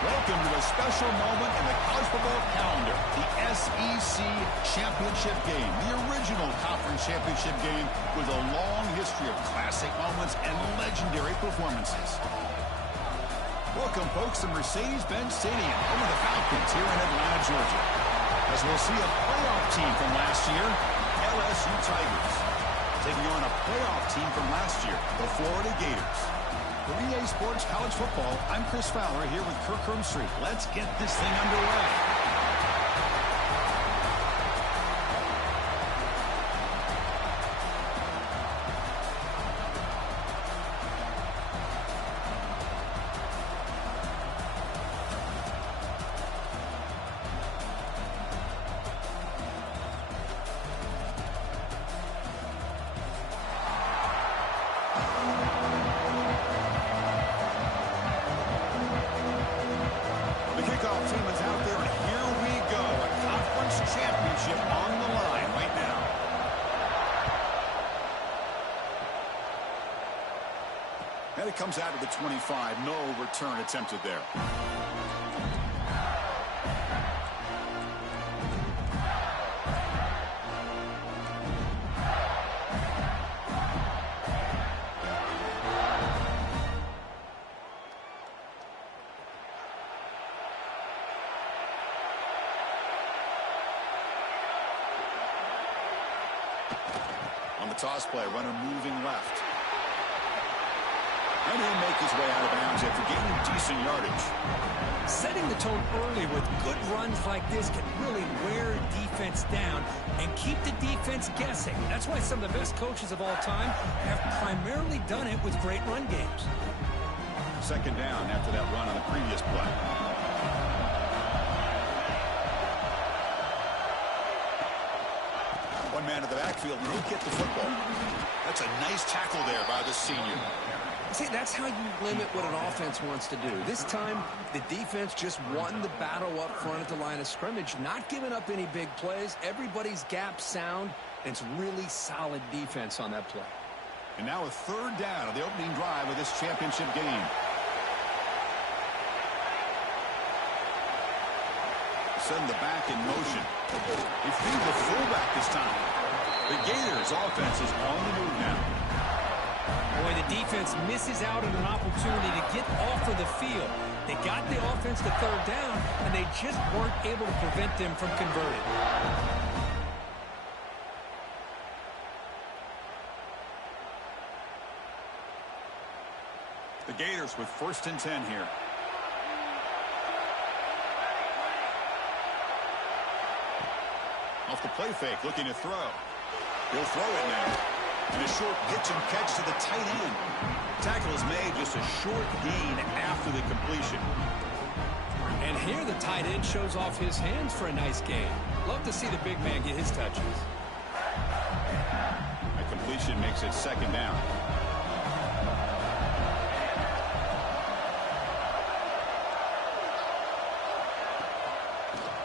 Welcome to a special moment in the college football calendar, the SEC Championship Game, the original conference championship game with a long history of classic moments and legendary performances. Welcome, folks, to Mercedes-Benz Stadium, home of the Falcons here in Atlanta, Georgia, as we'll see a playoff team from last year, LSU Tigers, taking on a playoff team from last year, the Florida Gators. For EA Sports College Football, I'm Chris Fowler here with Kirk Hermstreet. Let's get this thing underway. And it comes out of the 25. No return attempted there. On the toss play, runner moving left. And he'll make his way out of bounds after gaining decent yardage. Setting the tone early with good runs like this can really wear defense down and keep the defense guessing. That's why some of the best coaches of all time have primarily done it with great run games. Second down after that run on the previous play. One man in the backfield, and he'll get the football. That's a nice tackle there by the senior. See, that's how you limit what an offense wants to do. This time, the defense just won the battle up front at the line of scrimmage, not giving up any big plays. Everybody's gap sound, and it's really solid defense on that play. And now a third down of the opening drive of this championship game. Send the back in motion. He feeds the fullback this time. The Gators' offense is on the move now. Boy, the defense misses out on an opportunity to get off of the field. They got the offense to third down, and they just weren't able to prevent them from converting. The Gators with 1st and 10 here. Off the play fake, looking to throw. He'll throw it now. And a short pitch and catch to the tight end. Tackle is made, just a short gain after the completion. And here the tight end shows off his hands for a nice gain. Love to see the big man get his touches. A completion makes it second down.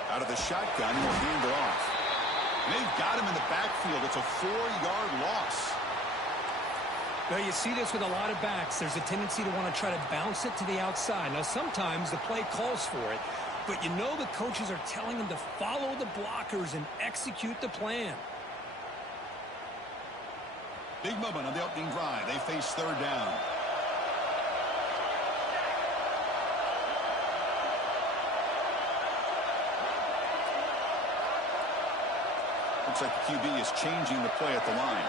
Out of the shotgun, he'll hand it off. And they've got him in the backfield. It's a 4-yard loss. Well, you see this with a lot of backs. There's a tendency to want to try to bounce it to the outside. Now, sometimes the play calls for it, but you know the coaches are telling them to follow the blockers and execute the plan. Big moment on the opening drive. They face third down. Looks like the QB is changing the play at the line.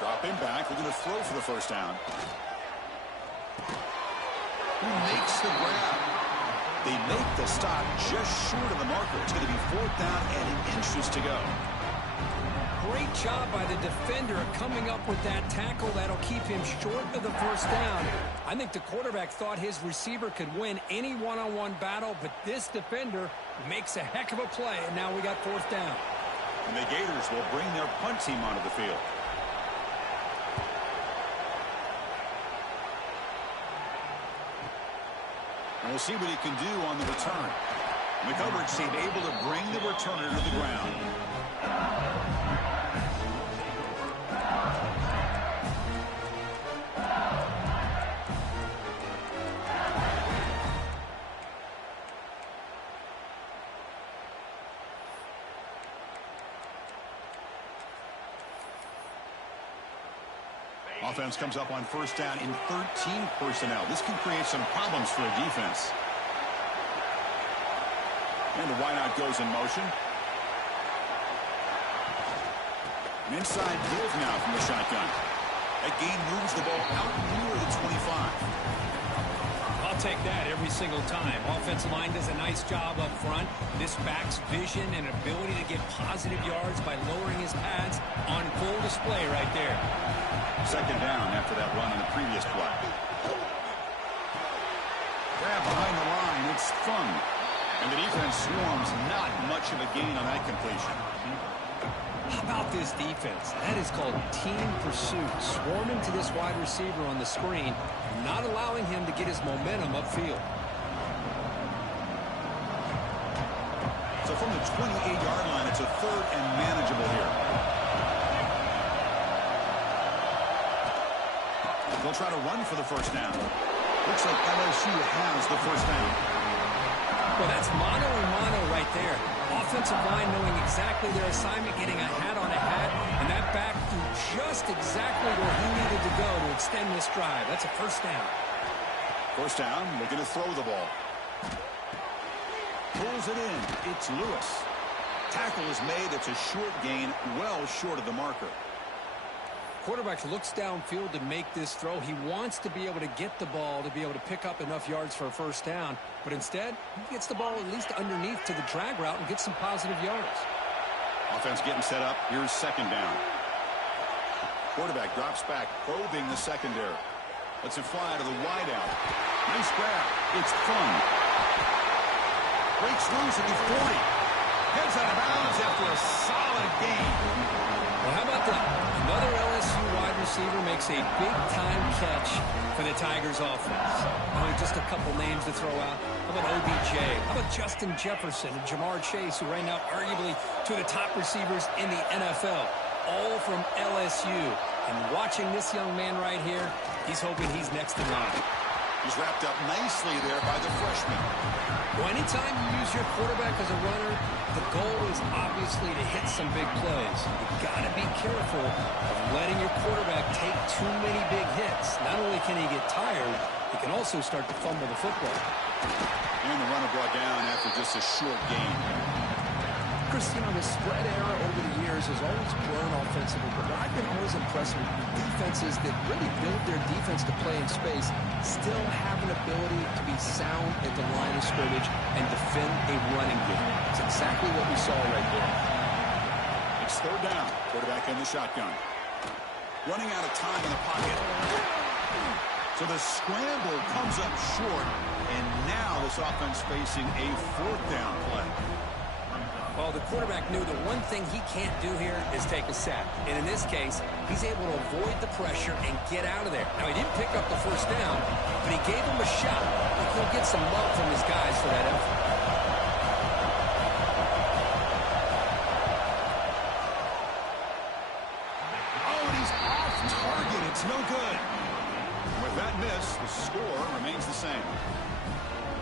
Dropping back, looking to throw for the first down. Who makes the grab? They make the stop just short of the marker. It's going to be 4th down and inches to go. Great job by the defender coming up with that tackle that'll keep him short of the first down. I think the quarterback thought his receiver could win any one-on-one battle, but this defender makes a heck of a play, and now we got 4th down. And the Gators will bring their punt team onto the field. And we'll see what he can do on the return. And the coverage team able to bring the returner to the ground. Offense comes up on first down in 13 personnel. This can create some problems for a defense. And the wideout goes in motion. An inside give now from the shotgun. That gain moves the ball out near the 25. I'll take that every single time. Offensive line does a nice job up front. This back's vision and ability to get positive yards by lowering his pads on full display right there. Second down after that run on the previous play. Grab behind the line. It's Fung. And the defense swarms. Not much of a gain on that completion. How about this defense? That is called team pursuit. Swarming to this wide receiver on the screen, not allowing him to get his momentum upfield. So from the 28-yard line, it's a third and manageable here. They'll try to run for the first down. Looks like LSU has the first down. Well, that's mano a mano right there. Offensive line knowing exactly their assignment, getting a hat on a hat, and that back threw just exactly where he needed to go to extend this drive. That's a first down. First down, looking to throw the ball. Pulls it in. It's Lewis. Tackle is made. It's a short gain, well short of the marker. Quarterback looks downfield to make this throw. He wants to be able to get the ball to be able to pick up enough yards for a first down. But instead, he gets the ball at least underneath to the drag route and gets some positive yards. Offense getting set up. Here's second down. Quarterback drops back, probing the secondary. Lets it fly to the wideout. Nice grab. It's Fung. Breaks loose at the 40. Heads out of bounds after a solid gain. Well, how about that? Another LSU wide receiver makes a big-time catch for the Tigers offense. Only just a couple names to throw out. How about OBJ? How about Justin Jefferson and Jamar Chase, who right now arguably two of the top receivers in the NFL, all from LSU. And watching this young man right here, he's hoping he's next in line. He's wrapped up nicely there by the freshman. Well, anytime you use your quarterback as a runner, the goal is obviously to hit some big plays. You've got to be careful of letting your quarterback take too many big hits. Not only can he get tired, he can also start to fumble the football. And the runner brought down after just a short gain. Chris, you know, the spread era over the years has always grown offensively, but I've been always impressed with defenses that really build their defense to play in space, still have an ability to be sound at the line of scrimmage and defend a running game. It's exactly what we saw right there. It's third down. Quarterback in the shotgun. Running out of time in the pocket. So the scramble comes up short, and now this offense facing a fourth down play. Well, the quarterback knew the one thing he can't do here is take a sack. And in this case, he's able to avoid the pressure and get out of there. Now, he didn't pick up the first down, but he gave him a shot. I think he'll get some love from his guys for that effort. Oh, and he's off target. It's no good. With that miss, the score remains the same.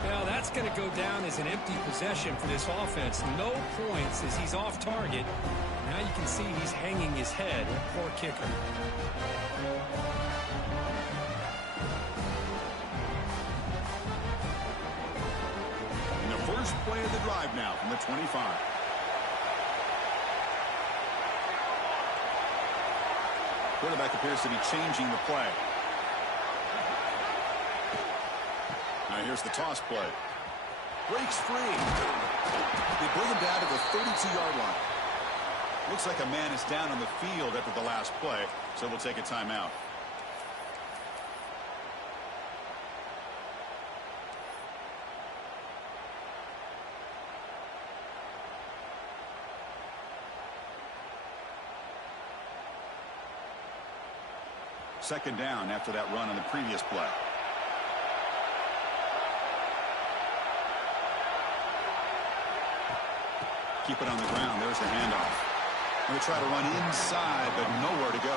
Well, that's going to go down as an empty possession for this offense. No points as he's off target. Now you can see he's hanging his head. Poor kicker. And the first play of the drive now from the 25. Quarterback appears to be changing the play. Now here's the toss play. Breaks free. They bring him down to the 32-yard line. Looks like a man is down on the field after the last play, so we'll take a timeout. Second down after that run on the previous play. Keep it on the ground. There's the handoff. They try to run inside, but nowhere to go.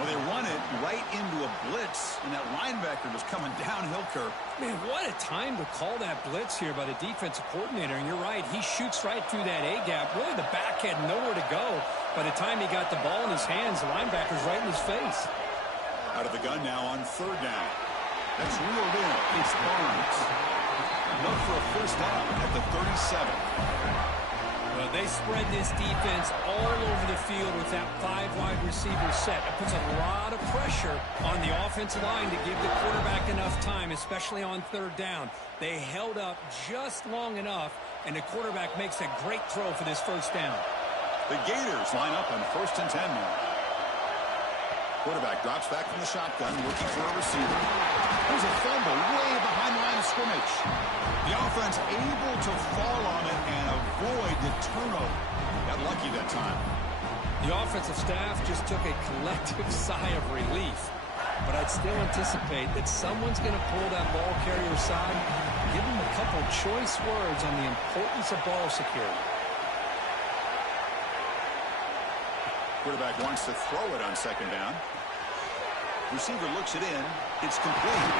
Well, they run it right into a blitz, and that linebacker was coming downhill curve. Man, what a time to call that blitz here by the defensive coordinator. And you're right, he shoots right through that A-gap. Really, the back had nowhere to go. By the time he got the ball in his hands, the linebacker's right in his face. Out of the gun now on third down. That's reeled in. It's Barnes. Look for a first down at the 37. Well, they spread this defense all over the field with that 5 wide receiver set. It puts a lot of pressure on the offensive line to give the quarterback enough time, especially on third down. They held up just long enough, and the quarterback makes a great throw for this first down. The Gators line up on 1st and 10 now. Quarterback drops back from the shotgun, looking for a receiver. There's a fumble way behind the line of scrimmage. The offense able to fall on it and avoid the turnover. Got lucky that time. The offensive staff just took a collective sigh of relief. But I'd still anticipate that someone's going to pull that ball carrier aside, give him a couple choice words on the importance of ball security. Quarterback wants to throw it on second down. Receiver looks it in. It's complete.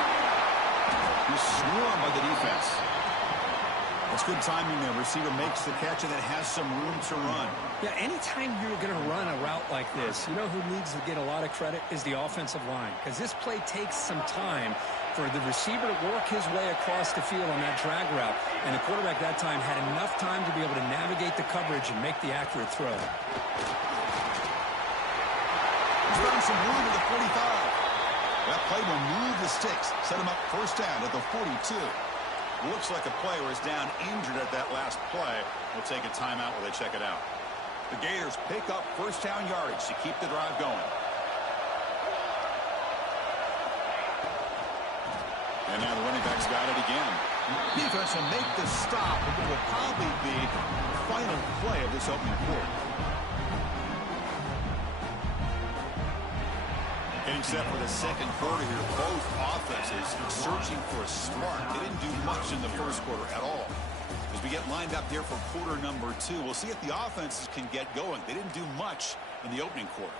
He's swarmed by the defense. That's good timing there. Receiver makes the catch and it has some room to run. Yeah, anytime you're going to run a route like this, you know who needs to get a lot of credit is the offensive line. Because this play takes some time for the receiver to work his way across the field on that drag route. And the quarterback that time had enough time to be able to navigate the coverage and make the accurate throw. He's running some room at the 45. That play will move the sticks. Set him up first down at the 42. Looks like a player is down injured at that last play. We'll take a timeout while they check it out. The Gators pick up first down yardage to keep the drive going. And now the running back's got it again. Defense will make the stop, but it will probably be the final play of this opening quarter. Getting set for the second quarter here. Both offenses searching for a spark. They didn't do much in the first quarter at all. As we get lined up here for quarter number 2, we'll see if the offenses can get going. They didn't do much in the opening quarter.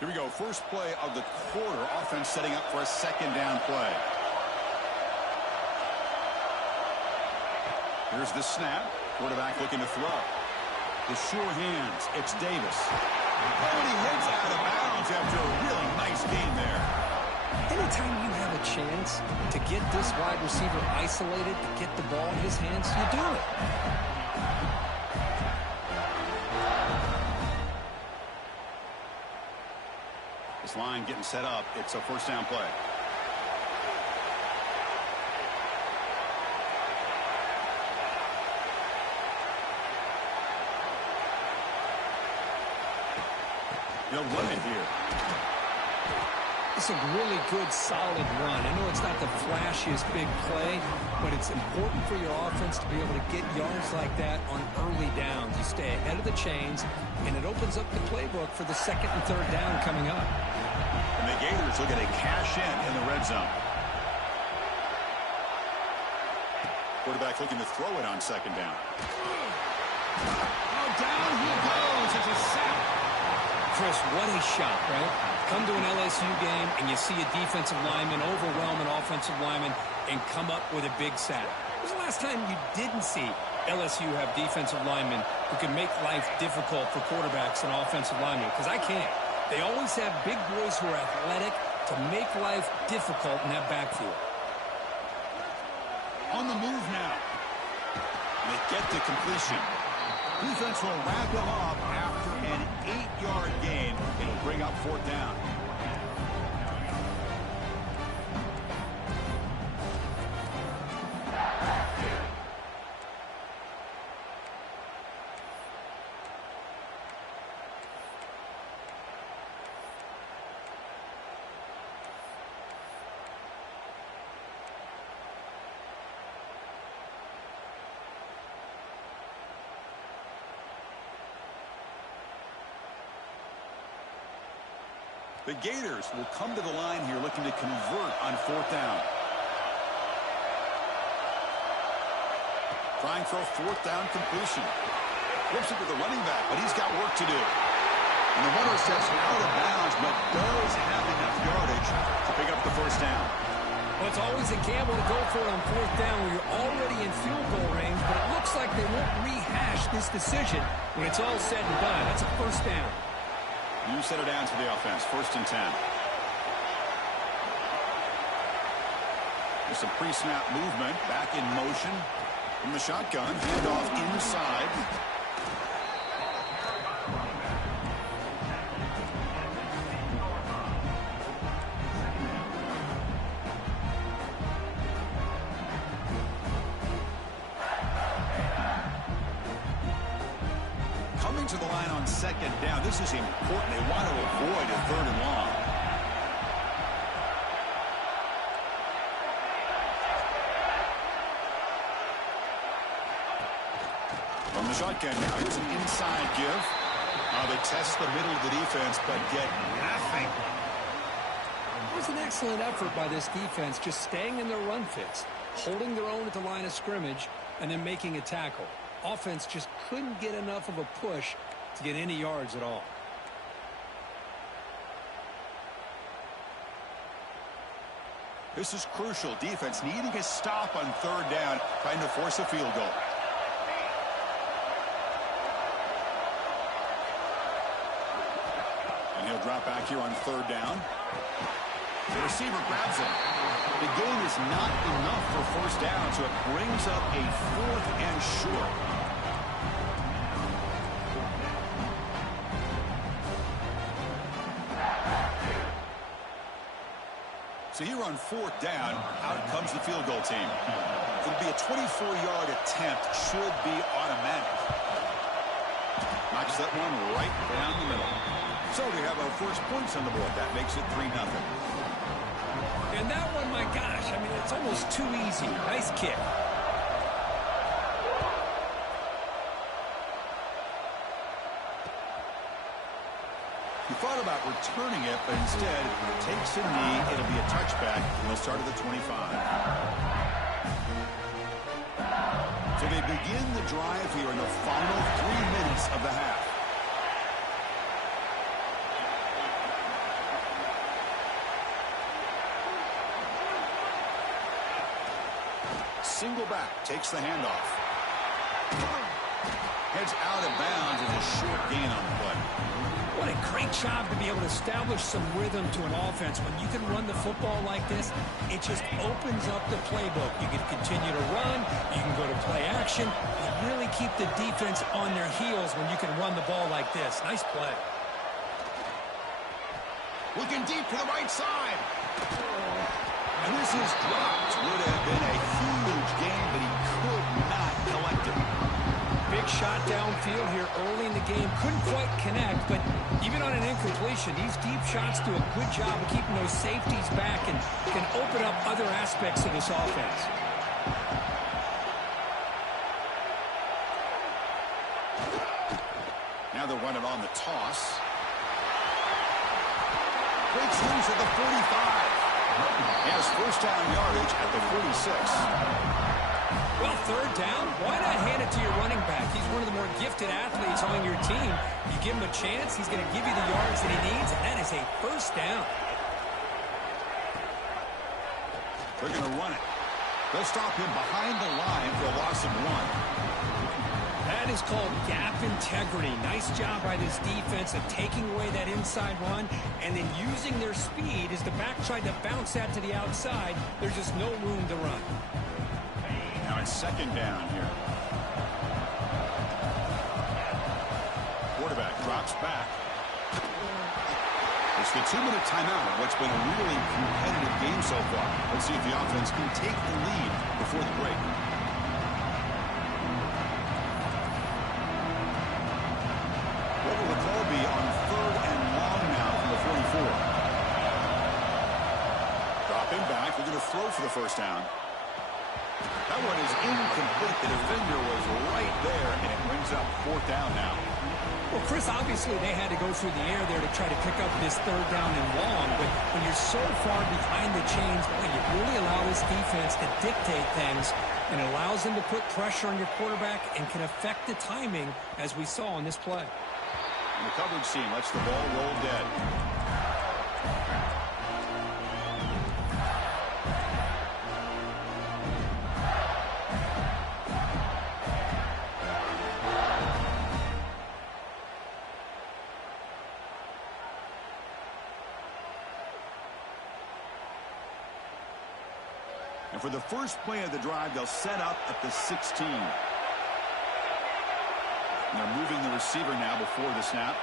Here we go. First play of the quarter. Offense setting up for a second down play. Here's the snap. Quarterback looking to throw. The sure hands. It's Davis. And he hits out of bounds after a really nice game there. Anytime you have a chance to get this wide receiver isolated, to get the ball in his hands, you do it. This line getting set up. It's a first down play. They'll run it here. It's a really good, solid run. I know it's not the flashiest big play, but it's important for your offense to be able to get yards like that on early downs. You stay ahead of the chains, and it opens up the playbook for the second and third down coming up. And the Gators will get a cash in the red zone. Quarterback looking to throw it on second down. Oh, down he goes. It's a sack. Chris, what a shot, right? Come to an LSU game and you see a defensive lineman overwhelm an offensive lineman and come up with a big sack. When was the last time you didn't see LSU have defensive linemen who can make life difficult for quarterbacks and offensive linemen? Because I can't. They always have big boys who are athletic to make life difficult in that backfield. On the move now. They get the completion. Defense will wrap him up after an 8-yard gain. It'll bring up fourth down. The Gators will come to the line here looking to convert on fourth down. Trying for a fourth down completion. Flips it to the running back, but he's got work to do. And the runner steps out of bounds, but does have enough yardage to pick up the first down. Well, it's always a gamble to go for it on fourth down when you're already in field goal range, but it looks like they won't rehash this decision when it's all said and done. That's a first down. You set it down to the offense, 1st and 10. Just a pre-snap movement, back in motion from the shotgun, handoff inside. Coming to the line on 2nd down, this is important. They want to avoid a 3rd and long. From the shotgun now, here's an inside give. They test the middle of the defense, but get nothing. It was an excellent effort by this defense, just staying in their run fits, holding their own at the line of scrimmage, and then making a tackle. Offense just couldn't get enough of a push to get any yards at all. This is crucial. Defense needing a stop on 3rd down, trying to force a field goal. And he'll drop back here on 3rd down. The receiver grabs it. The gain is not enough for 1st down, so it brings up a 4th and short. So here on 4th down, out comes the field goal team. It'll be a 24-yard attempt, should be automatic. Knocks that one right down the middle. So we have our first points on the board. That makes it 3-0. And that one, my gosh, I mean, it's almost too easy. Nice kick. He thought about returning it, but instead takes a knee. It'll be a touchback, and they'll start at the 25. So they begin the drive here in the final 3 minutes of the half. Single back, takes the handoff. Heads out of bounds and a short gain on the play. What a great job to be able to establish some rhythm to an offense. When you can run the football like this, it just opens up the playbook. You can continue to run. You can go to play action. You really keep the defense on their heels when you can run the ball like this. Nice play. Looking deep to the right side. And this is dropped. Would have been a huge gain, but he could not collect it. Big shot downfield here early in the game. Couldn't quite connect, but even on an incompletion, these deep shots do a good job of keeping those safeties back and can open up other aspects of this offense. Now they'll run it on the toss. Breaks loose at the 45. He has 1st down yardage at the 46. Well, 3rd down, why not hand it to your running back? He's one of the more gifted athletes on your team. You give him a chance, he's going to give you the yards that he needs, and that is a 1st down. They're going to run it. They'll stop him behind the line for a loss of 1. That is called gap integrity. Nice job by this defense of taking away that inside run and then using their speed as the back tried to bounce that to the outside. There's just no room to run. Now it's 2nd down here. Quarterback drops back. It's the 2-minute timeout of what's been a really competitive game so far. Let's see if the offense can take the lead before the break. What will the call be on 3rd and long now from the 44? Dropping back. They're going to throw for the 1st down. That one is incomplete. The defender was right there, and it brings up 4th down now. Well, Chris, obviously they had to go through the air there to try to pick up this 3rd down and long, but when you're so far behind the chains, boy, you really allow this defense to dictate things, and it allows them to put pressure on your quarterback and can affect the timing, as we saw on this play. And the coverage team lets the ball roll dead. And for the first play of the drive, they'll set up at the 16. And they're moving the receiver now before the snap.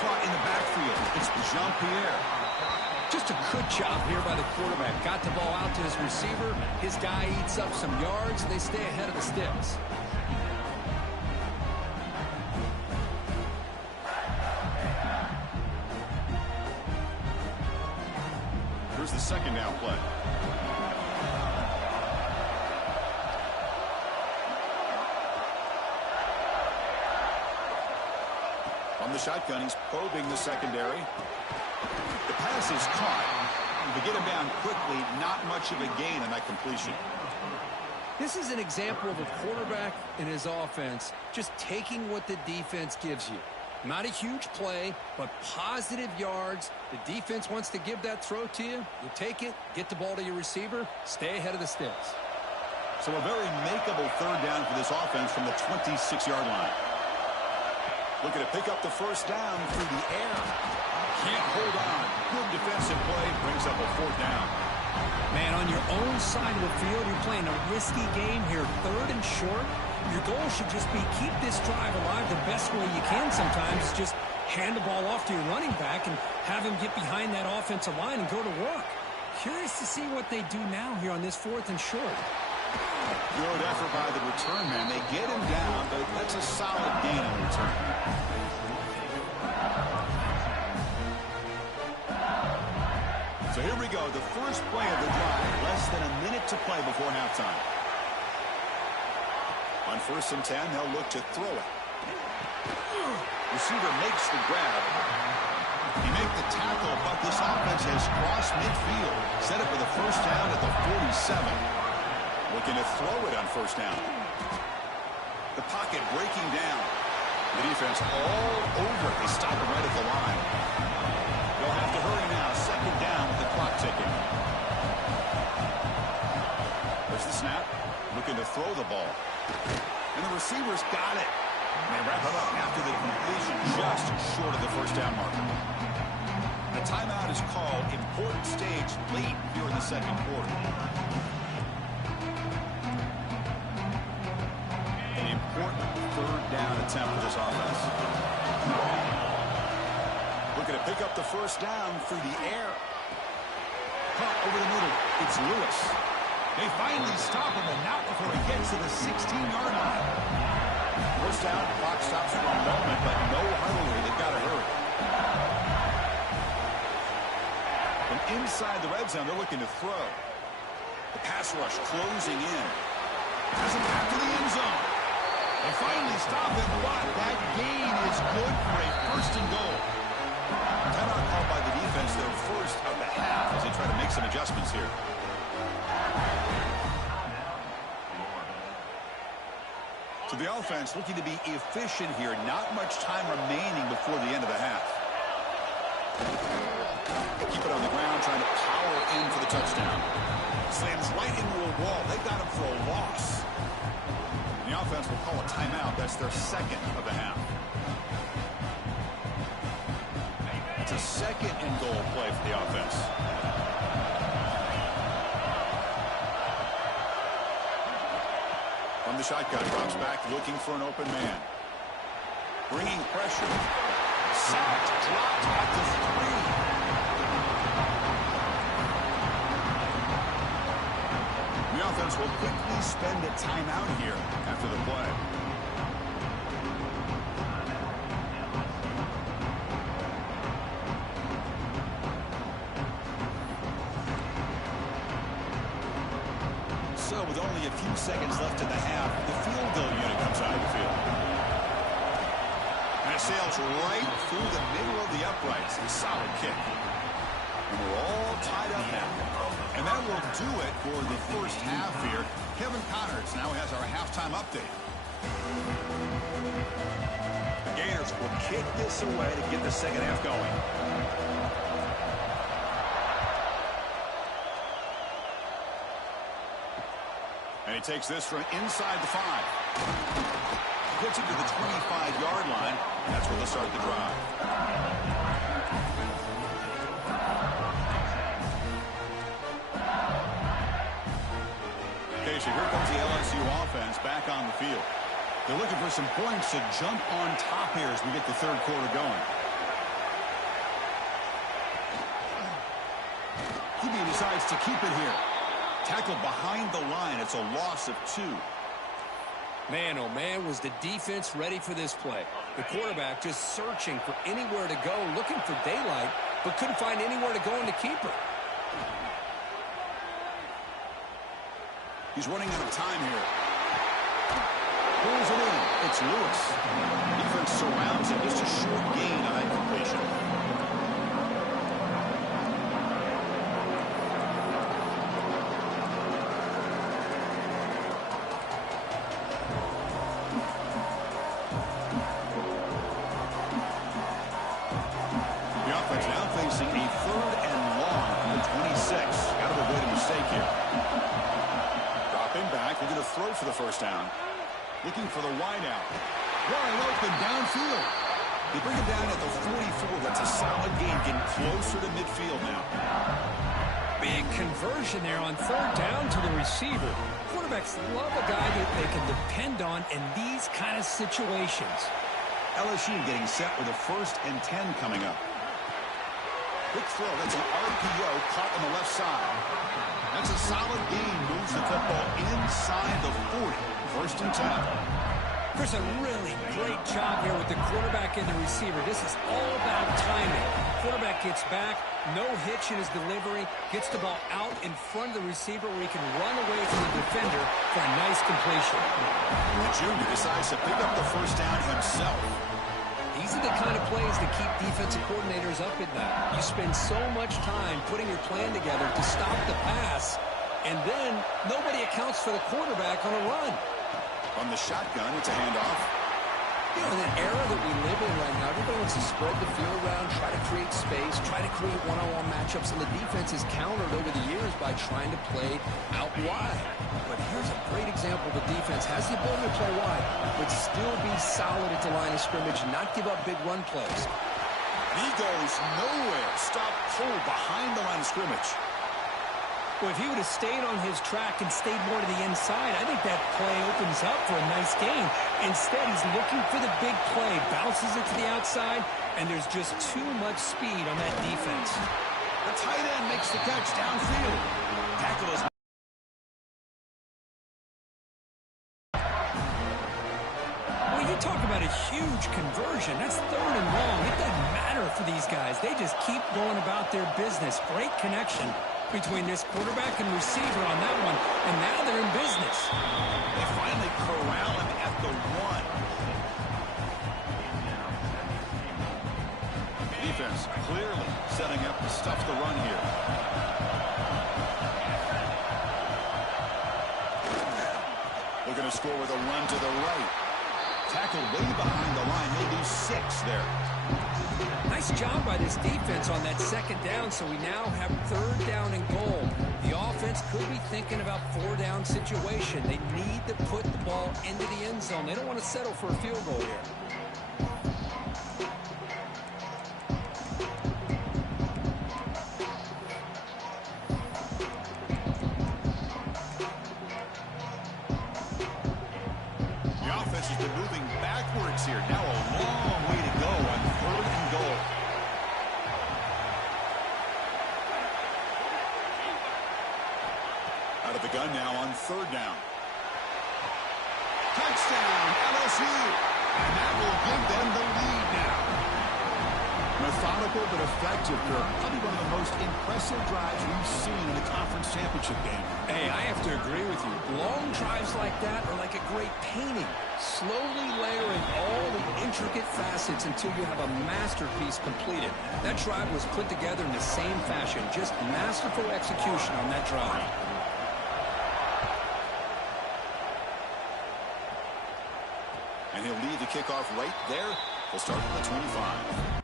Caught in the backfield. It's Jean-Pierre. Just a good job here by the quarterback. Got the ball out to his receiver. His guy eats up some yards. They stay ahead of the sticks. Here's the second down play. On the shotgun, he's probing the secondary. The pass is caught. To get him down quickly, not much of a gain on that completion. This is an example of a quarterback and his offense just taking what the defense gives you. Not a huge play, but positive yards. The defense wants to give that throw to you. You take it, get the ball to your receiver, stay ahead of the sticks. So a very makeable third down for this offense from the 26-yard line. Looking to pick up the first down through the air. Can't hold on. Good defensive play. Brings up a fourth down. Man, on your own side of the field, you're playing a risky game here. Third and short. Your goal should just be keep this drive alive the best way you can sometimes. Just hand the ball off to your running back and have him get behind that offensive line and go to work. Curious to see what they do now here on this fourth and short. Good effort by the return man. They get him down, but that's a solid gain in return. So here we go. The first play of the drive. Less than a minute to play before halftime. On 1st and 10, they'll look to throw it. Receiver makes the grab. He made the tackle, but this offense has crossed midfield. Set it for the first down at the 47. Looking to throw it on first down. The pocket breaking down. The defense all over. They stop it right at the line. They'll have to hurry now. Second down with the clock ticking. There's the snap. Looking to throw the ball. And the receivers got it. And they wrap it up after the completion just short of the first down marker. A timeout is called. Important stage late here in the second quarter. An important third down attempt for this offense. Looking to pick up the first down through the air. Caught over the middle. It's Lewis. They finally stop him, and not before he gets to the 16-yard line. First down, clock stops for a moment, but no huddle here. They've got to hurry. From inside the red zone, they're looking to throw. The pass rush closing in. Has him back to the end zone. They finally stop it, but that gain is good for a first and goal. Timeout called by the defense, their first of the half, as they try to make some adjustments here. So the offense looking to be efficient here. Not much time remaining before the end of the half. Keep it on the ground, trying to power in for the touchdown. Slams right into a wall. They got him for a loss. The offense will call a timeout. That's their second of the half. It's a second and goal play for the offense. From the shotgun, drops back, looking for an open man. Bringing pressure. Sacked, dropped at the 3. The offense will quickly spend a timeout here after the play. So with only a few seconds left in the half, the field goal unit comes out of the field. And it sails right through the middle of the uprights. A solid kick. And we're all tied up now. And that will do it for the first half here. Kevin Connors now has our halftime update. The Gators will kick this away to get the second half going. And he takes this from inside the 5. Gets it to the 25-yard line. That's where they'll start the drive. Okay, so here comes the LSU offense back on the field. They're looking for some points to jump on top here as we get the third quarter going. QB decides to keep it here. Tackled behind the line. It's a loss of 2. Man, oh man, was the defense ready for this play. The quarterback just searching for anywhere to go, looking for daylight, but couldn't find anywhere to go in the keeper. He's running out of time here. Pulls it in. It's Lewis. Defense surrounds him. Just a short gain on that completion. The offense now facing a 3rd and long from the 26. Got to avoid a mistake here. Back, looking to throw for the first down. Looking for the wideout. Wide open downfield. They bring it down at the 44. That's a solid gain, getting closer to midfield now. Big conversion there on 3rd down to the receiver. Quarterbacks love a guy that they can depend on in these kind of situations. LSU getting set with a 1st and 10 coming up. Quick throw. That's an RPO caught on the left side. That's a solid gain. Moves the football inside the 40. 1st and 10. Chris, a really great job here with the quarterback and the receiver. This is all about timing. Quarterback gets back, no hitch in his delivery, gets the ball out in front of the receiver where he can run away from the defender for a nice completion. The junior decides to pick up the 1st down himself. These are the kind of plays that keep defensive coordinators up at night. You spend so much time putting your plan together to stop the pass, and then nobody accounts for the quarterback on a run. On the shotgun, it's a handoff. You know, in an era that we live in right now, everybody wants to spread the field around, try to create space, try to create one-on-one matchups, and the defense has countered over the years by trying to play out wide. But here's a great example. The defense has the ability to play wide, but still be solid at the line of scrimmage and not give up big run plays. He goes nowhere. Stop pull behind the line of scrimmage. Well, if he would have stayed on his track and stayed more to the inside, I think that play opens up for a nice gain. Instead, he's looking for the big play, bounces it to the outside, and there's just too much speed on that defense. The tight end makes the catch downfield. Tackle is... Well, you talk about a huge conversion. That's 3rd and long. It doesn't matter for these guys. They just keep going about their business. Great connection between this quarterback and receiver on that one, and now they're in business. They finally corral him at the 1. Defense clearly setting up to stuff the run here. Looking to score with a run to the right. Tackled way behind the line. He'll lose 6 there. Nice job by this defense on that 2nd down, so we now have 3rd down and goal. The offense could be thinking about 4-down situation. They need to put the ball into the end zone. They don't want to settle for a field goal here. The offense has been moving backwards here. Now a long way to go on 3rd and goal. Out of the gun now on 3rd down. Touchdown, LSU. And that will give them the lead now. Methodical but effective. Probably one of the most impressive drives we've seen in the conference championship game. Hey, I have to agree with you. Long drives like that are like a great painting. Slowly layering all the intricate facets until you have a masterpiece completed. That drive was put together in the same fashion. Just masterful execution on that drive. And he'll lead the kickoff right there. He'll start at the 25.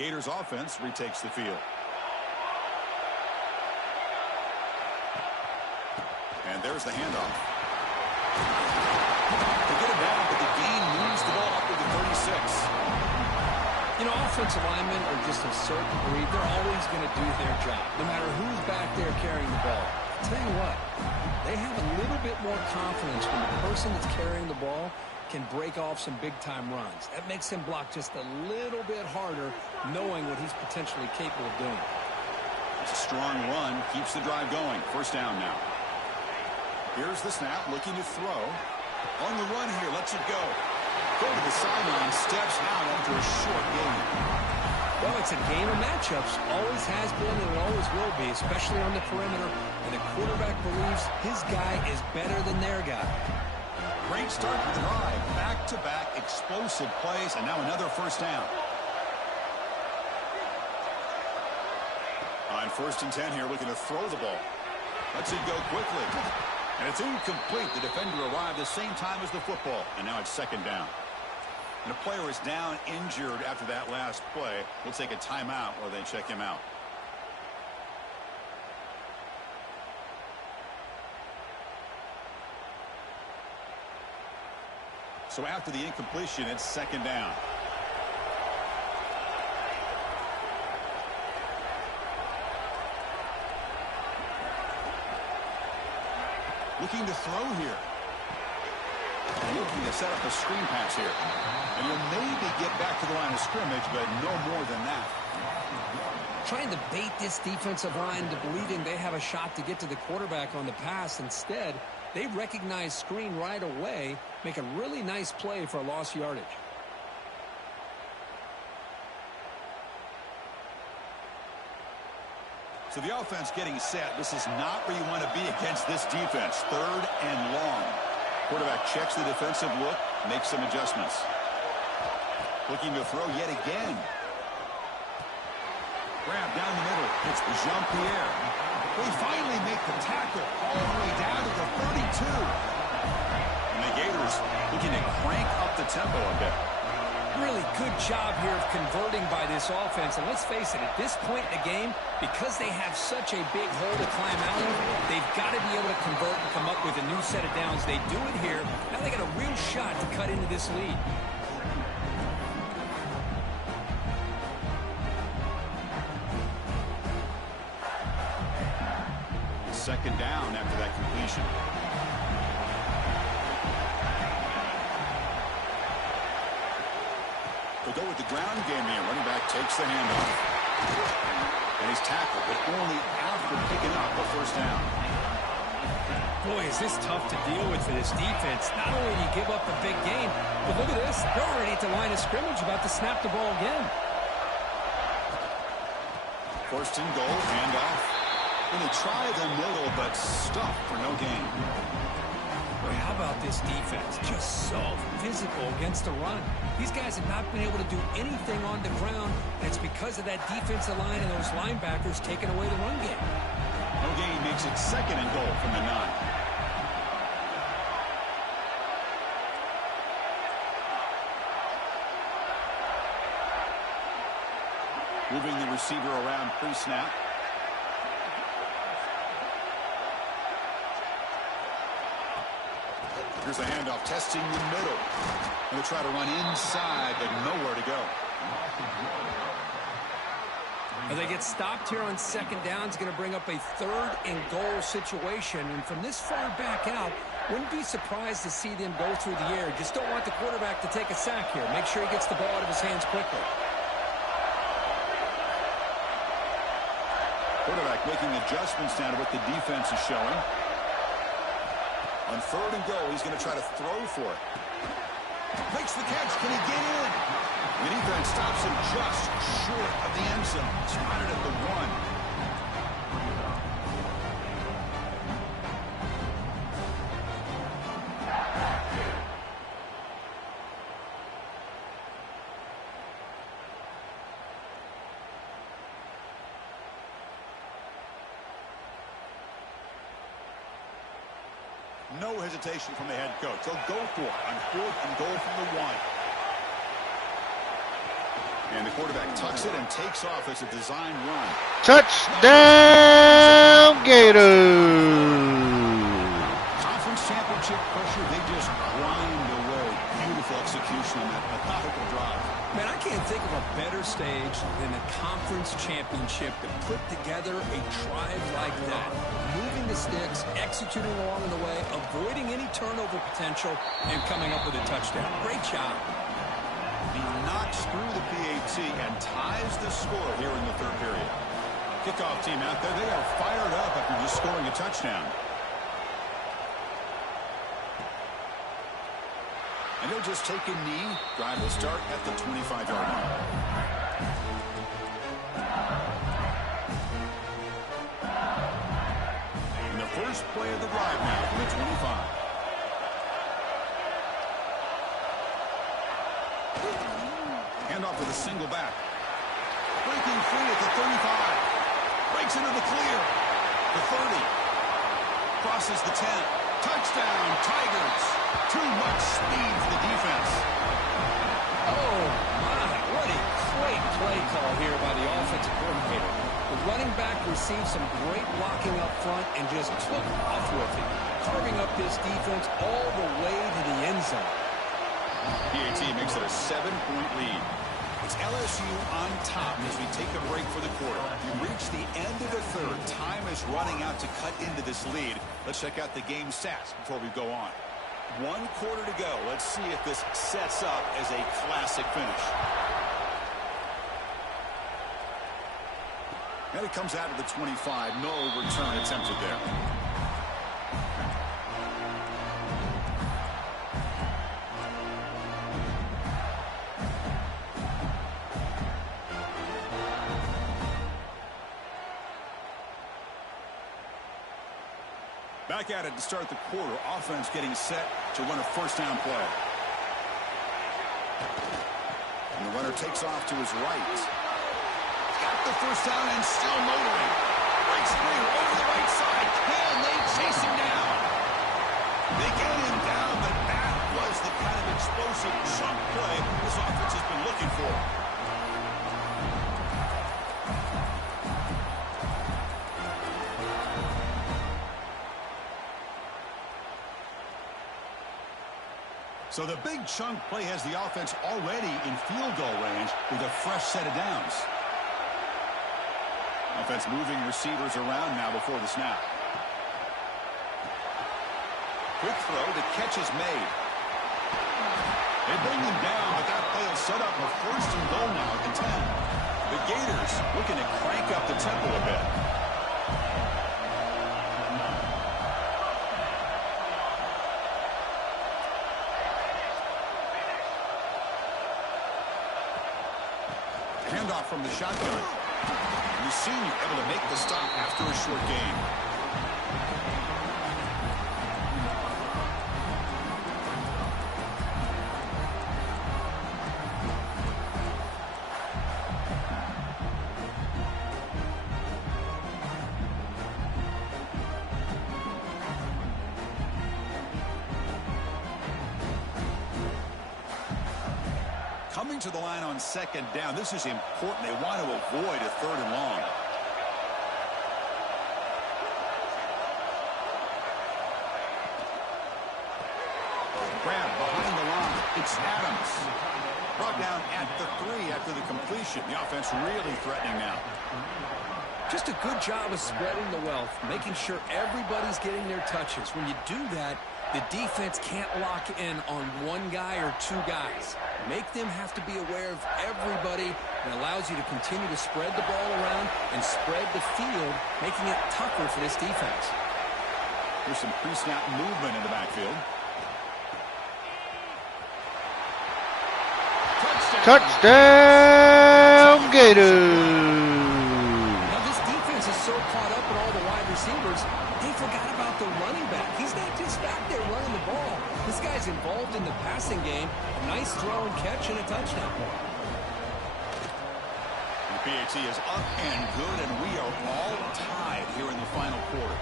Gators offense retakes the field. And there's the handoff. They get it down, but the gain moves the ball up to the 36. You know, offensive linemen are just a certain breed. They're always going to do their job, no matter who's back there carrying the ball. I'll tell you what, they have a little bit more confidence when the person that's carrying the ball can break off some big-time runs. That makes him block just a little bit harder, knowing what he's potentially capable of doing. It's a strong run, keeps the drive going. First down now. Here's the snap, looking to throw. On the run here, lets it go. Go to the sideline, steps out after a short gain. Well, it's a game of matchups. Always has been and it always will be, especially on the perimeter. And the quarterback believes his guy is better than their guy. Great start to the drive. Back-to-back explosive plays, and now another first down. On 1st and 10 here, looking to throw the ball. Lets it go quickly. And it's incomplete. The defender arrived the same time as the football. And now it's 2nd down. And a player is down injured after that last play. We'll take a timeout while they check him out. So after the incompletion, it's 2nd down. Looking to throw here. Looking to set up a screen pass here. And he'll maybe get back to the line of scrimmage, but no more than that. Trying to bait this defensive line to believing they have a shot to get to the quarterback on the pass. Instead, they recognize screen right away, make a really nice play for a lost yardage. So the offense getting set. This is not where you want to be against this defense. 3rd and long. Quarterback checks the defensive look, makes some adjustments. Looking to throw yet again. Grab down the middle. It's Jean-Pierre. They finally make the tackle all the way down to the 32. And the Gators looking to crank up the tempo a bit. Really good job here of converting by this offense. And let's face it, at this point in the game, because they have such a big hole to climb out of, they've got to be able to convert and come up with a new set of downs. They do it here. Now they got a real shot to cut into this lead. Second down after that completion. They'll go with the ground game here. Running back takes the handoff. And he's tackled, but only after picking up a first down. Boy, is this tough to deal with for this defense. Not only do you give up a big gain, but look at this. They're already at the line of scrimmage, about to snap the ball again. 1st and goal, handoff. And they try the middle, but stuffed for no gain. Boy, how about this defense? Just so physical against the run. These guys have not been able to do anything on the ground, and it's because of that defensive line and those linebackers taking away the run game. No gain makes it 2nd and goal from the 9. Moving the receiver around pre-snap. Here's a handoff, testing the middle. They'll try to run inside, but nowhere to go. As they get stopped here on 2nd down, it's going to bring up a 3rd and goal situation. And from this far back out, wouldn't be surprised to see them go through the air. Just don't want the quarterback to take a sack here. Make sure he gets the ball out of his hands quickly. Quarterback making adjustments now to what the defense is showing. On 3rd and goal, he's going to try to throw for it. Makes the catch. Can he get in? The defense stops him just short of the end zone. Spotted at the 1. No hesitation from the head coach. They'll go for it on 4th and goal from the 1. And the quarterback tucks it and takes off as a design run. Touchdown, Gators! Conference championship pressure, they just grind away. Beautiful execution on that methodical drive. Man, I can't think of a better stage than a conference championship to put together a drive like that. Moving the sticks, executing along the way, avoiding any turnover potential, and coming up with a touchdown. Great job. He knocks through the PAT and ties the score here in the third period. Kickoff team out there, they are fired up after just scoring a touchdown. And he'll just take a knee. Drive will start at the 25-yard line. And the first play of the drive now from the 25. Handoff with a single back. Breaking free at the 35. Breaks into the clear. The 30. Crosses the 10. Touchdown, Tigers. Too much speed for the defense. Oh, my. What a great play call here by the offensive coordinator. The running back received some great blocking up front and just took off with it, carving up this defense all the way to the end zone. PAT makes it a 7-point lead. It's LSU on top as we take a break for the quarter. We reach the end of the third. Time is running out to cut into this lead. Let's check out the game stats before we go on. 1 quarter to go. Let's see if this sets up as a classic finish. And it comes out of the 25. No return attempted there. Back at it to start the quarter. Offense getting set to run a first down play. And the runner takes off to his right. Got the first down and still motoring. Breaks free over the right side. Can they chase him down? They get him down, but that was the kind of explosive chunk play this offense has been looking for. So the big chunk play has the offense already in field goal range with a fresh set of downs. Offense moving receivers around now before the snap. Quick throw, the catch is made. They bring him down, but that play will set up a first and goal now at the 10. The Gators looking to crank up the tempo a bit. Handoff from the shotgun. And the senior able to make the stop after a short gain. Coming to the line on second down. This is important. They want to avoid a third and long. Grab behind the line. It's Adams. Brought down at the 3 after the completion. The offense really threatening now. Just a good job of spreading the wealth, making sure everybody's getting their touches. When you do that, the defense can't lock in on one guy or two guys. Make them have to be aware of everybody. It allows you to continue to spread the ball around and spread the field, making it tougher for this defense. There's some pre-snap movement in the backfield. Touchdown, Gators! Now this defense is so caught up in all the wide receivers, they forgot about the running back. He's not just back there running the ball. This guy's involved in the passing game. A nice throw and catch and a touchdown. The PAT is up and good, and we are all tied here in the final quarter.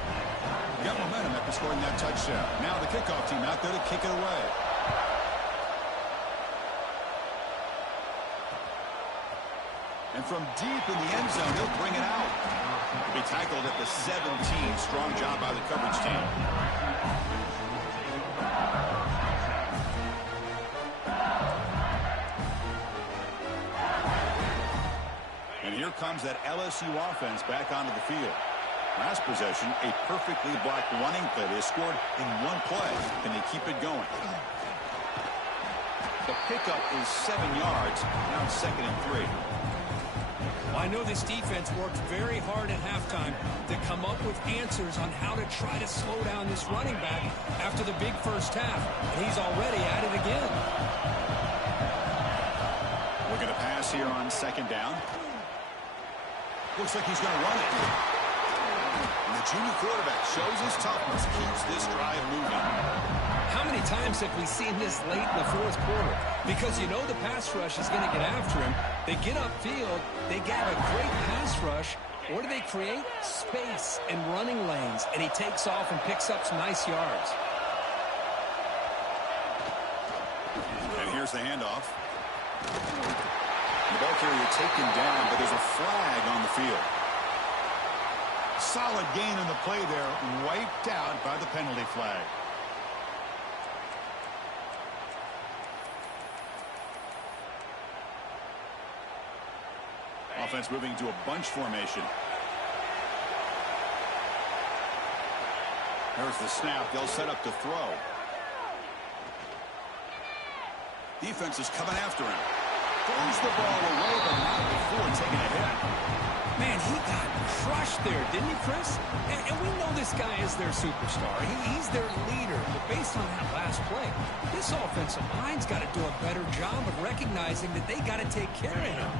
Got momentum after scoring that touchdown. Now the kickoff team out there to kick it away. And from deep in the end zone, he'll bring it out. He'll be tackled at the 17. Strong job by the coverage team. And here comes that LSU offense back onto the field. Last possession, a perfectly blocked running play. They scored in one play. Can they keep it going? The pickup is 7 yards. Now it's 2nd and 3. I know this defense worked very hard at halftime to come up with answers on how to try to slow down this running back after the big first half. And he's already at it again. We're going to pass here on 2nd down. Looks like he's going to run it. And the junior quarterback shows his toughness, keeps this drive moving. How many times have we seen this late in the fourth quarter? Because you know the pass rush is going to get after him. They get upfield, they get a great pass rush. What do they create? Space and running lanes. And he takes off and picks up some nice yards. And here's the handoff. The ball carrier taken down, but there's a flag on the field. Solid gain in the play there, wiped out by the penalty flag. Offense moving to a bunch formation. There's the snap. They'll set up to throw. Defense is coming after him. Throws the ball away, but not before taking a hit. Man, he got crushed there, didn't he, Chris? And we know this guy is their superstar. He's their leader. But based on that last play, this offensive line's got to do a better job of recognizing that they got to take care of him.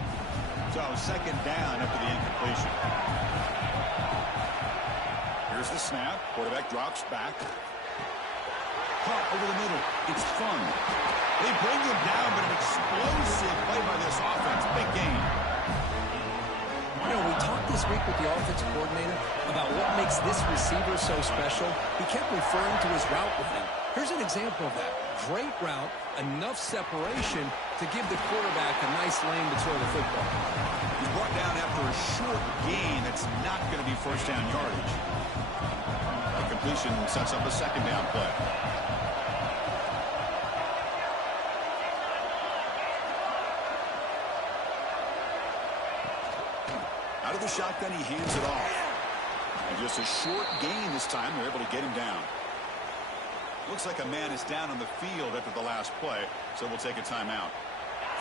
So 2nd down after the incompletion. Here's the snap. Quarterback drops back. Caught over the middle. It's fun. They bring him down, but an explosive play by this offense. Big game. You know, we talked this week with the offensive coordinator about what makes this receiver so special. He kept referring to his route with him. Here's an example of that. Great route, enough separation to give the quarterback a nice lane to throw the football. He's brought down after a short gain that's not going to be first down yardage. The completion sets up a 2nd down play. Out of the shotgun, he hands it off. And just a short gain this time, they're able to get him down. Looks like a man is down on the field after the last play, so we'll take a timeout.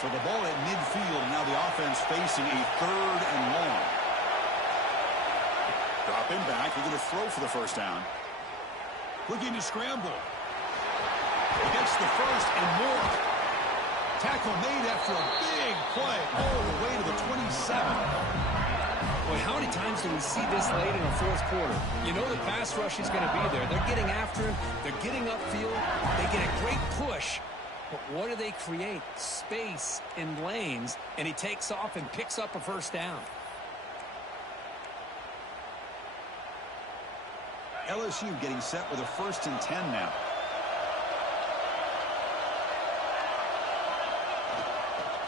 So the ball at midfield, now the offense facing a 3rd and long. Drop him back. They're going to throw for the first down. Looking to scramble. He gets the first and more. Tackle made after a big play all the way to the 27. Boy, how many times do we see this late in the fourth quarter? You know the pass rush is going to be there. They're getting after him. They're getting upfield. They get a great push. But what do they create? Space and lanes. And he takes off and picks up a first down. LSU getting set with a 1st and 10 now.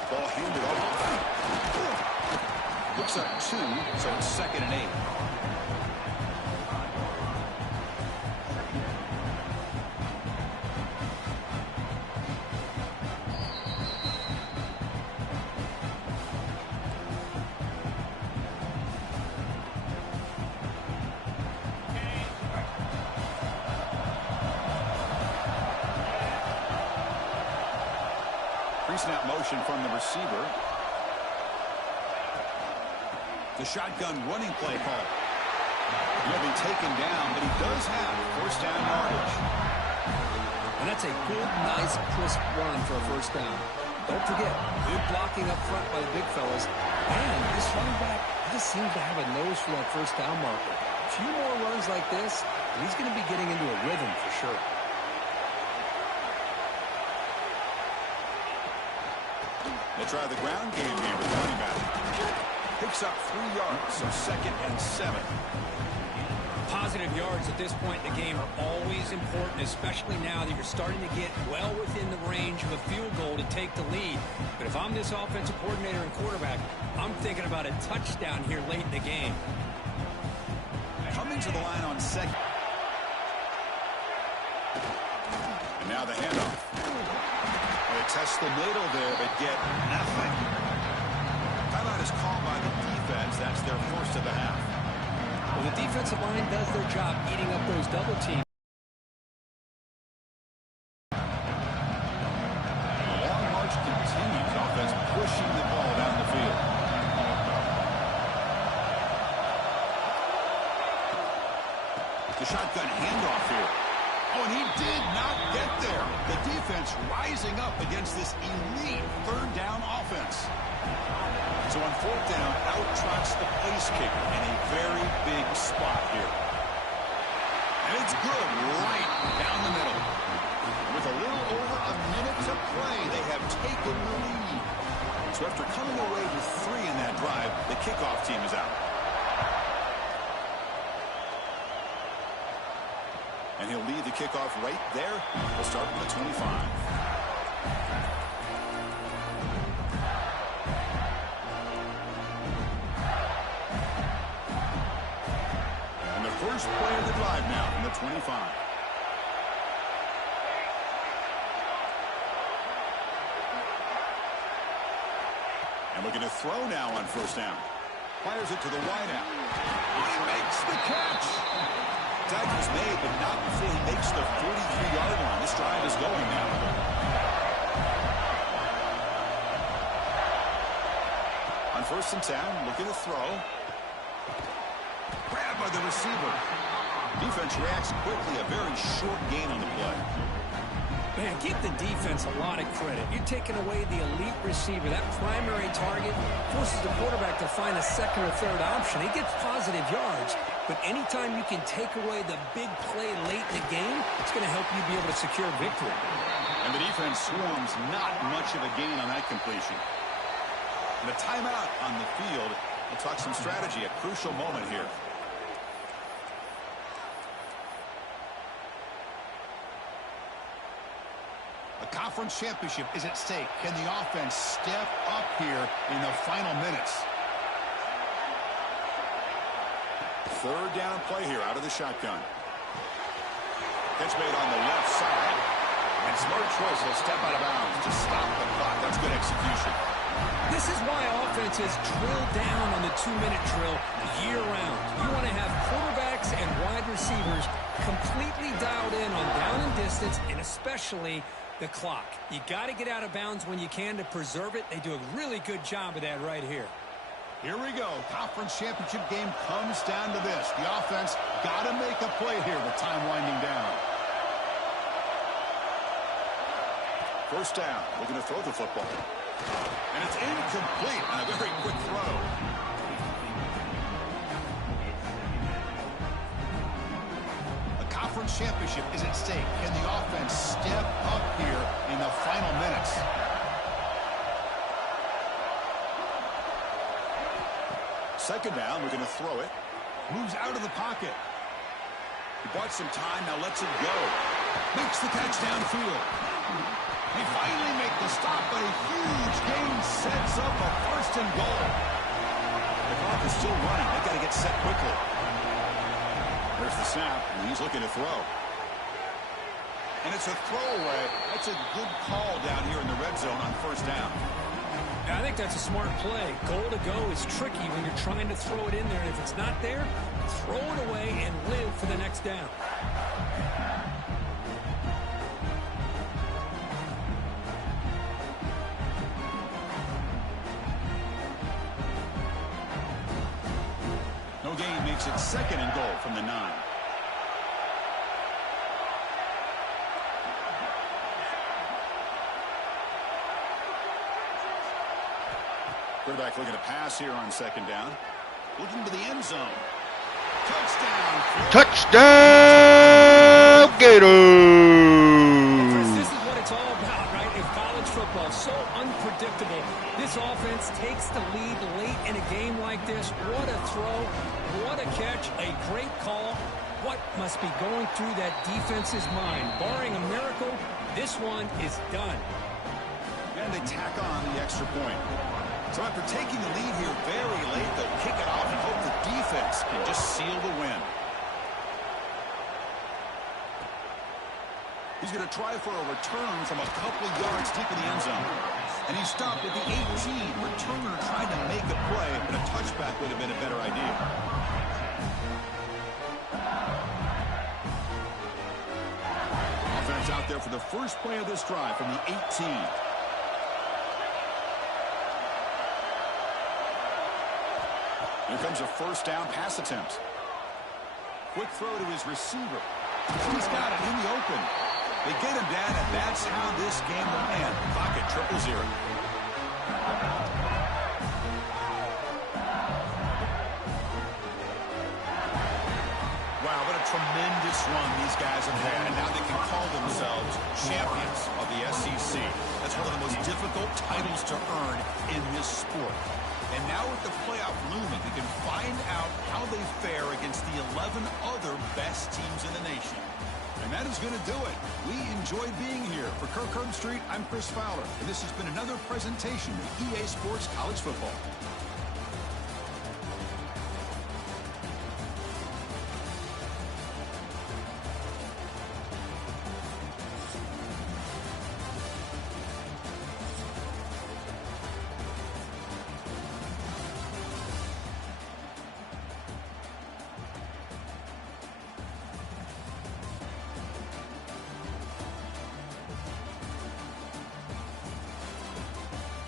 Ball handed off. Looks up 2, so it's 2nd and 8. Pre-snap motion from the receiver. The shotgun running play call. He'll be taken down, but he does have first down yardage. And that's a good, nice, crisp run for a first down. Don't forget, good blocking up front by the big fellas. And this running back just seems to have a nose for that first down marker. A few more runs like this, and he's going to be getting into a rhythm for sure. They'll try the ground game here with the running back. Picks up 3 yards, so 2nd and 7. Positive yards at this point in the game are always important, especially now that you're starting to get well within the range of a field goal to take the lead. But if I'm this offensive coordinator and quarterback, I'm thinking about a touchdown here late in the game. Coming to the line on second. And now the handoff. They test the middle there, but get nothing. Timeout is called by the defense. That's their first of the half. Well, the defensive line does their job eating up those double teams. The long march continues. Offense pushing the ball down the field. The shotgun handoff here. Oh, and he did not get there. The defense rising up against this elite third down offense. So on fourth down, out trots the place kicker in a very big spot here. And it's good right down the middle. With a little over a minute to play, they have taken the lead. So after coming away with 3 in that drive, the kickoff team is out. And he'll lead the kickoff right there. We'll start with the 25. First play of the drive now from the 25. And looking to throw now on first down. Fires it to the wideout. He makes the catch. Tackle's made, but not before he makes the 43-yard line. This drive is going now. On first and 10, looking to throw. Grabbed by the receiver. Defense reacts quickly. A very short gain on the play. Man, give the defense a lot of credit. You're taking away the elite receiver. That primary target forces the quarterback to find a second or third option. He gets positive yards, but anytime you can take away the big play late in the game, it's going to help you be able to secure victory. And the defense swarms not much of a gain on that completion. And a timeout on the field. We'll talk some strategy, a crucial moment here. A conference championship is at stake. Can the offense step up here in the final minutes? Third down play here out of the shotgun. Catch made on the left side. And smart choice. He'll step out of bounds to stop the clock. That's good execution. This is why offenses drill down on the 2-minute drill year-round. You want to have quarterbacks and wide receivers completely dialed in on down and distance, and especially the clock. You got to get out of bounds when you can to preserve it. They do a really good job of that right here. Here we go. Conference championship game comes down to this. The offense got to make a play here with time winding down. First down. Looking to throw the football. And it's incomplete on a very quick throw. A conference championship is at stake. Can the offense step up here in the final minutes? Second down, we're going to throw it. Moves out of the pocket. He bought some time, now lets it go. Makes the catch downfield. They finally make the stop, but a huge gain sets up a first and goal. The clock is still running. They've got to get set quickly. There's the snap, and he's looking to throw. And it's a throwaway. That's a good call down here in the red zone on first down. I think that's a smart play. Goal to go is tricky when you're trying to throw it in there, and if it's not there, throw it away and live for the next down. No gain makes it second and goal from the 9. Quarterback looking to pass here on second down. Looking to the end zone. Touchdown. Touchdown, Gators! This is what it's all about, right? In college football, so unpredictable. This offense takes the lead late in a game like this. What a throw. What a catch. A great call. What must be going through that defense's mind? Barring a miracle, this one is done. And they tack on the extra point. So after taking the lead here very late, they'll kick it off and hope the defense can just seal the win. He's going to try for a return from a couple of yards deep in the end zone. And he stopped at the 18. Returner tried to make a play, but a touchback would have been a better idea. Offense out there for the first play of this drive from the 18. Here comes a first down pass attempt. Quick throw to his receiver. He's got it in the open. They get him down, and that's how this game will end. Clock at 0-0. Wow, what a tremendous run these guys have had. And now they can call themselves champions of the SEC. That's one of the most difficult titles to earn in this sport. And now with the playoff looming, we can find out how they fare against the 11 other best teams in the nation. And that is going to do it. We enjoyed being here. For Kirk Herbstreit, I'm Chris Fowler, and this has been another presentation of EA Sports College Football.